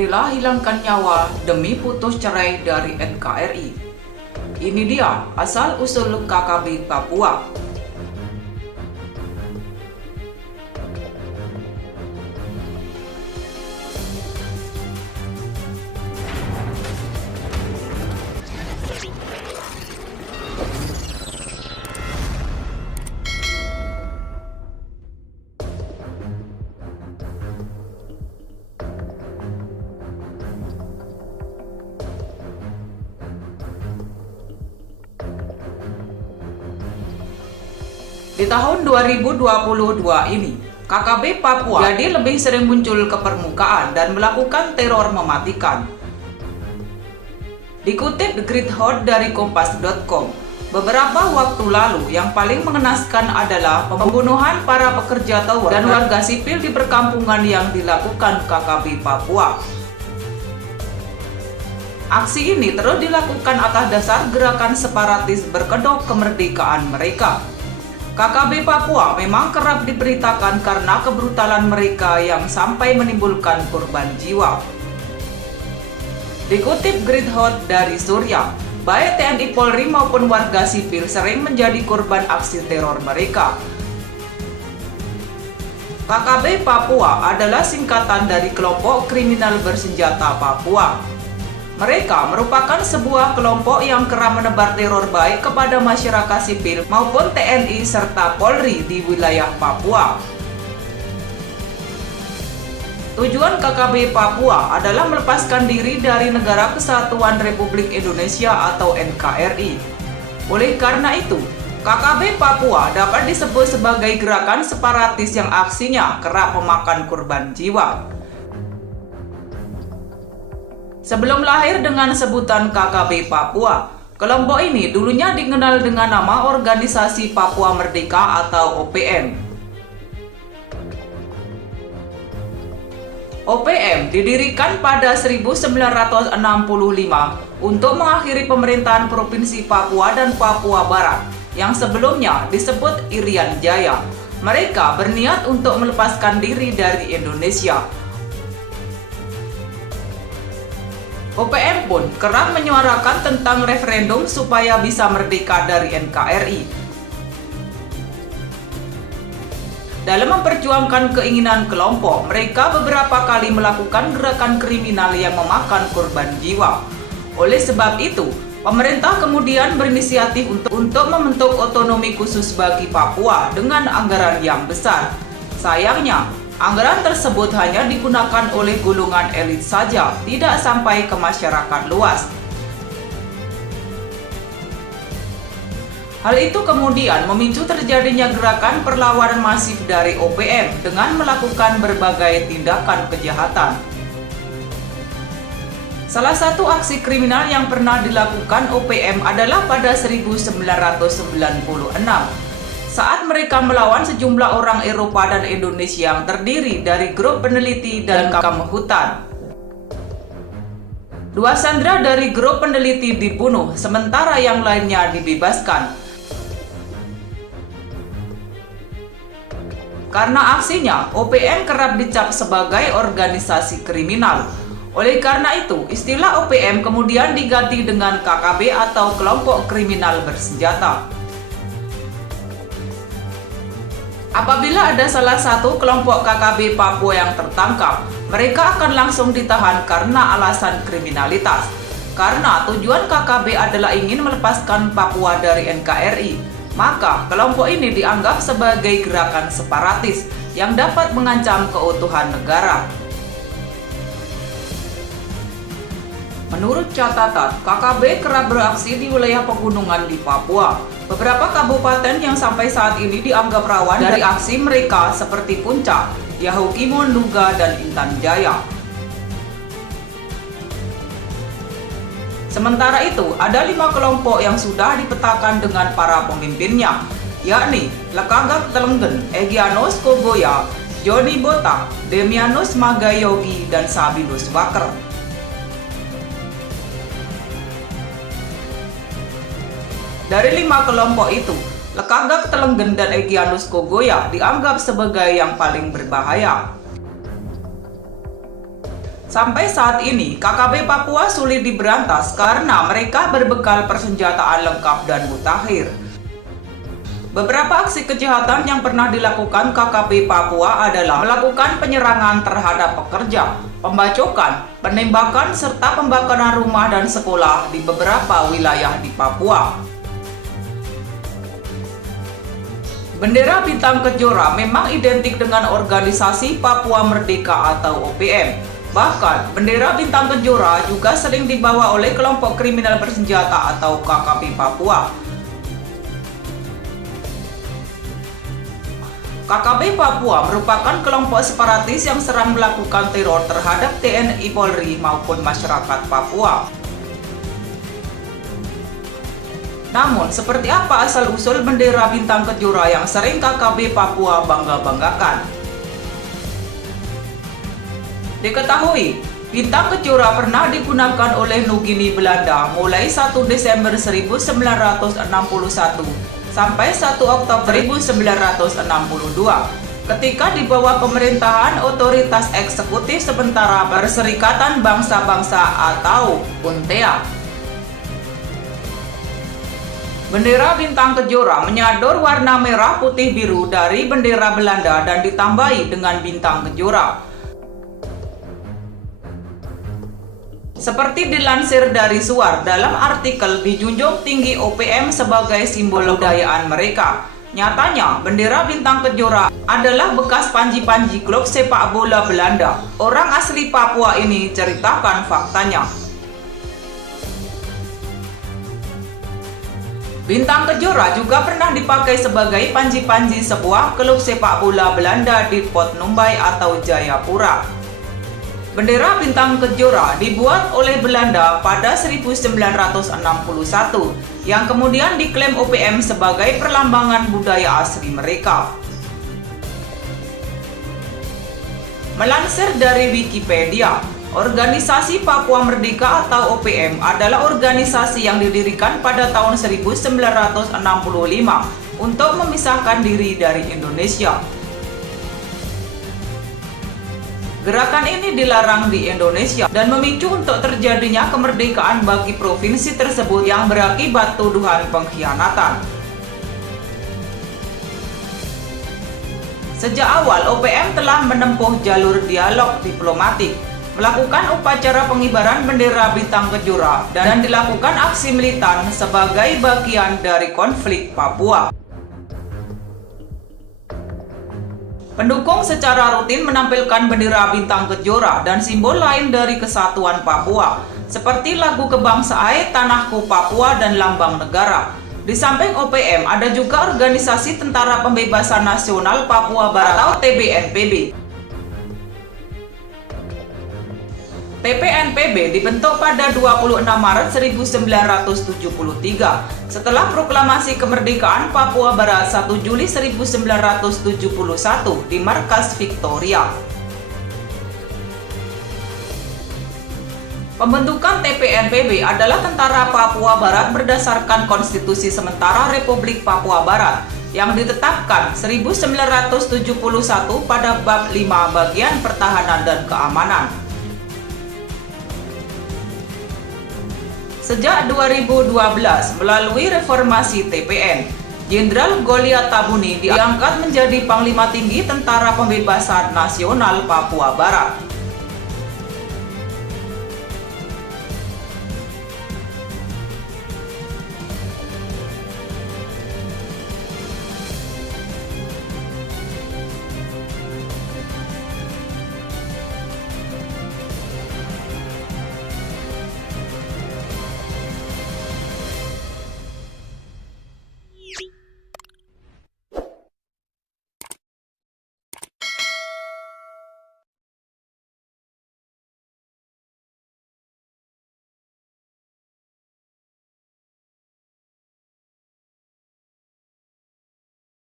rela hilangkan nyawa demi putus cerai dari NKRI. Ini dia asal-usul KKB Papua. Di tahun 2022 ini, KKB Papua jadi lebih sering muncul ke permukaan dan melakukan teror mematikan. Dikutip The Great Horde dari Kompas.com, beberapa waktu lalu yang paling mengenaskan adalah pembunuhan para pekerja tower dan warga sipil di perkampungan yang dilakukan KKB Papua. Aksi ini terus dilakukan atas dasar gerakan separatis berkedok kemerdekaan mereka. KKB Papua memang kerap diberitakan karena kebrutalan mereka yang sampai menimbulkan korban jiwa. Dikutip Great Horde dari Surya, baik TNI Polri maupun warga sipil sering menjadi korban aksi teror mereka. KKB Papua adalah singkatan dari kelompok kriminal bersenjata Papua. Mereka merupakan sebuah kelompok yang kerap menebar teror baik kepada masyarakat sipil maupun TNI serta Polri di wilayah Papua. Tujuan KKB Papua adalah melepaskan diri dari Negara Kesatuan Republik Indonesia atau NKRI. Oleh karena itu, KKB Papua dapat disebut sebagai gerakan separatis yang aksinya kerap memakan korban jiwa. Sebelum lahir dengan sebutan KKB Papua, kelompok ini dulunya dikenal dengan nama Organisasi Papua Merdeka atau OPM. OPM didirikan pada 1965 untuk mengakhiri pemerintahan Provinsi Papua dan Papua Barat yang sebelumnya disebut Irian Jaya. Mereka berniat untuk melepaskan diri dari Indonesia. OPM pun kerap menyuarakan tentang referendum supaya bisa merdeka dari NKRI. Dalam memperjuangkan keinginan kelompok, mereka beberapa kali melakukan gerakan kriminal yang memakan korban jiwa. Oleh sebab itu, pemerintah kemudian berinisiatif untuk membentuk otonomi khusus bagi Papua dengan anggaran yang besar. Sayangnya, anggaran tersebut hanya digunakan oleh golongan elit saja, tidak sampai ke masyarakat luas. Hal itu kemudian memicu terjadinya gerakan perlawanan masif dari OPM dengan melakukan berbagai tindakan kejahatan. Salah satu aksi kriminal yang pernah dilakukan OPM adalah pada 1996. Saat mereka melawan sejumlah orang Eropa dan Indonesia yang terdiri dari grup peneliti dan kamp hutan. 2 sandera dari grup peneliti dibunuh, sementara yang lainnya dibebaskan. Karena aksinya, OPM kerap dicap sebagai organisasi kriminal. Oleh karena itu, istilah OPM kemudian diganti dengan KKB atau kelompok kriminal bersenjata. Apabila ada salah satu kelompok KKB Papua yang tertangkap, mereka akan langsung ditahan karena alasan kriminalitas. Karena tujuan KKB adalah ingin melepaskan Papua dari NKRI, maka kelompok ini dianggap sebagai gerakan separatis yang dapat mengancam keutuhan negara. Menurut catatan, KKB kerap beraksi di wilayah pegunungan di Papua. Beberapa kabupaten yang sampai saat ini dianggap rawan dari aksi mereka seperti Puncak, Yahukimo, Nduga, dan Intan Jaya. Sementara itu, ada 5 kelompok yang sudah dipetakan dengan para pemimpinnya, yakni Lekagak Telenggen, Egyanus Kogoya, Joni Botak, Demianus Magayogi, dan Sabinus Baker. Dari 5 kelompok itu, Lekagak Telenggen dan Egyanus Kogoya dianggap sebagai yang paling berbahaya. Sampai saat ini, KKB Papua sulit diberantas karena mereka berbekal persenjataan lengkap dan mutakhir. Beberapa aksi kejahatan yang pernah dilakukan KKB Papua adalah melakukan penyerangan terhadap pekerja, pembacokan, penembakan, serta pembakaran rumah dan sekolah di beberapa wilayah di Papua. Bendera Bintang Kejora memang identik dengan organisasi Papua Merdeka atau OPM. Bahkan, bendera Bintang Kejora juga sering dibawa oleh kelompok kriminal bersenjata atau KKB Papua. KKB Papua merupakan kelompok separatis yang sering melakukan teror terhadap TNI Polri maupun masyarakat Papua. Namun, seperti apa asal-usul bendera Bintang Kejora yang sering KKB Papua bangga-banggakan? Diketahui, Bintang Kejora pernah digunakan oleh Nugini Belanda mulai 1 Desember 1961 sampai 1 Oktober 1962 ketika di bawah pemerintahan Otoritas Eksekutif Sementara Perserikatan Bangsa-Bangsa atau UNTEA. Bendera Bintang Kejora menyador warna merah putih biru dari bendera Belanda dan ditambahi dengan bintang kejora. Seperti dilansir dari Suar dalam artikel dijunjung tinggi OPM sebagai simbol kebudayaan mereka. Nyatanya, bendera Bintang Kejora adalah bekas panji-panji klub sepak bola Belanda. Orang asli Papua ini ceritakan faktanya. Bintang Kejora juga pernah dipakai sebagai panji-panji sebuah klub sepak bola Belanda di Port Numbai atau Jayapura. Bendera Bintang Kejora dibuat oleh Belanda pada 1961 yang kemudian diklaim OPM sebagai perlambangan budaya asli mereka. Melansir dari Wikipedia, Organisasi Papua Merdeka atau OPM adalah organisasi yang didirikan pada tahun 1965 untuk memisahkan diri dari Indonesia. Gerakan ini dilarang di Indonesia dan memicu untuk terjadinya kemerdekaan bagi provinsi tersebut yang berakibat tuduhan pengkhianatan. Sejak awal, OPM telah menempuh jalur dialog diplomatik, melakukan upacara pengibaran bendera Bintang Kejora, dan dilakukan aksi militan sebagai bagian dari konflik Papua. Pendukung secara rutin menampilkan bendera Bintang Kejora dan simbol lain dari kesatuan Papua, seperti lagu kebangsaan Tanahku Papua dan lambang negara. Di samping OPM, ada juga organisasi Tentara Pembebasan Nasional Papua Barat atau TPNPB. TPNPB dibentuk pada 26 Maret 1973 setelah proklamasi kemerdekaan Papua Barat 1 Juli 1971 di Markas Victoria. Pembentukan TPNPB adalah Tentara Papua Barat berdasarkan Konstitusi Sementara Republik Papua Barat yang ditetapkan 1971 pada Bab 5 Bagian Pertahanan dan Keamanan. Sejak 2012, melalui reformasi TPN, Jenderal Goliat Tabuni diangkat menjadi Panglima Tinggi Tentara Pembebasan Nasional Papua Barat.